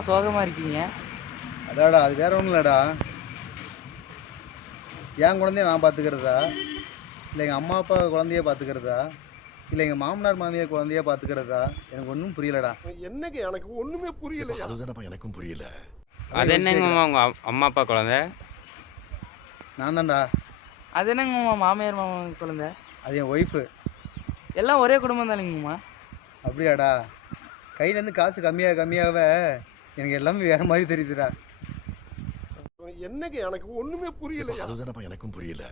ஏமாமா சோகமாக இருக்கீங்க? அதாடா அது வேற ஒன்றும் இல்லடா. என் குழந்தைய நான் பார்த்துக்கிறதா, இல்லை எங்கள் அம்மா அப்பா குழந்தைய பார்த்துக்கிறதா, இல்லை எங்கள் மாமனார் மாமியார் குழந்தைய பார்த்துக்கிறதா, எனக்கு ஒன்றும் புரியலடா. என்னங்க எனக்கு ஒண்ணுமே புரியலையா? அதுதானப்பா எனக்கும் புரியல. அது என்னங்கம்மா உங்க அம்மா அப்பா குழந்தை? நான் தான்டா. அது என்னங்கம்மா மாமியார் மாமா குழந்தை? அது என் ஒய்ஃபு. எல்லாம் ஒரே குடும்பம் தானேங்கம்மா? அப்படியாடா? கையிலேருந்து காசு கம்மியாக எனக்கு எல்லாமே வேற மாதிரி தெரியுதுடா. என்னங்க எனக்கு ஒண்ணுமே புரியலையா? அதுதானப்பா எனக்கும் புரியல.